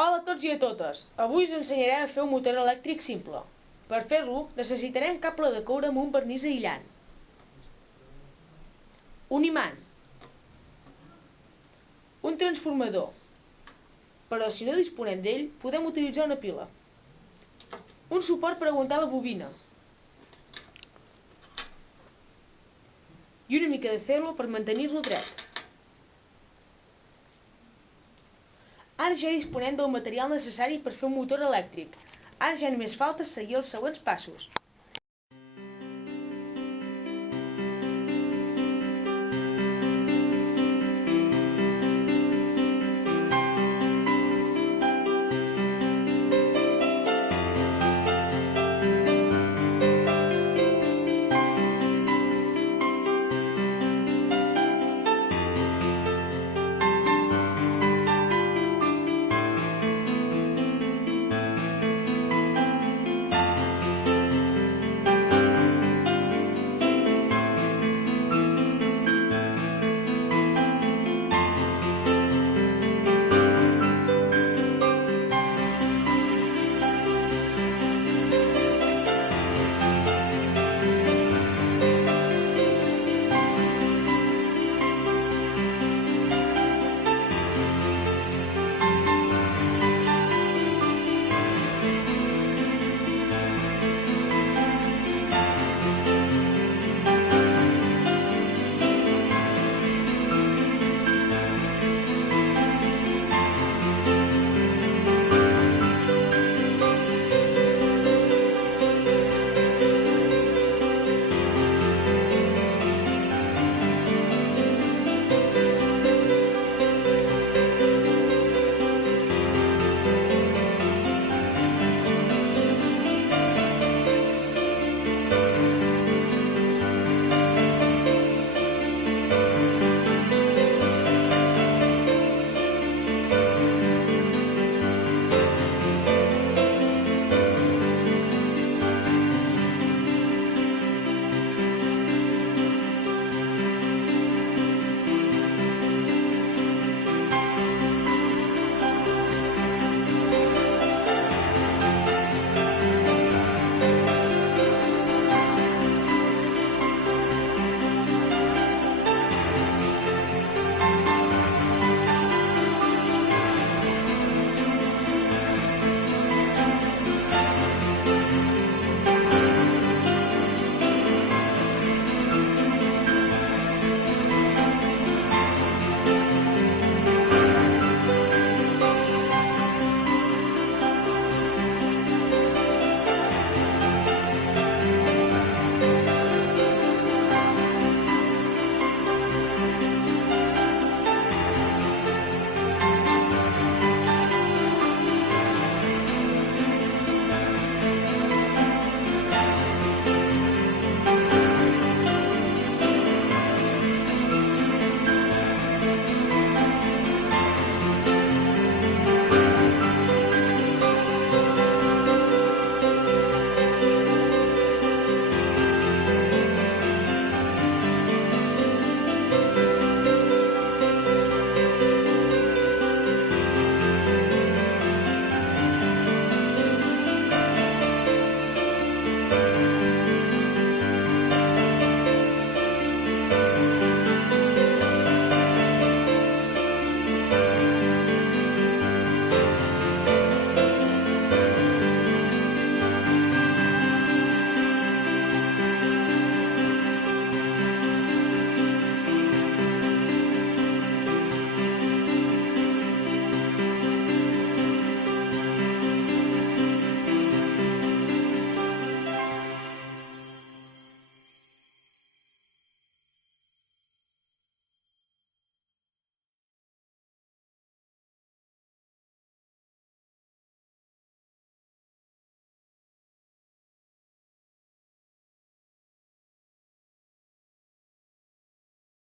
Hola a tots i a totes! Avui us ensenyarem a fer un motor elèctric simple. Per fer-lo necessitarem cable de coure amb un vernís aïllant, un imant, un transformador, però si no disposem d'ell podem utilitzar una pila, un suport per aguantar la bobina i una mica de ferro per mantenir-lo dret. Ara ja disposem del material necessari per fer un motor elèctric. Ara ja només falta seguir els següents passos.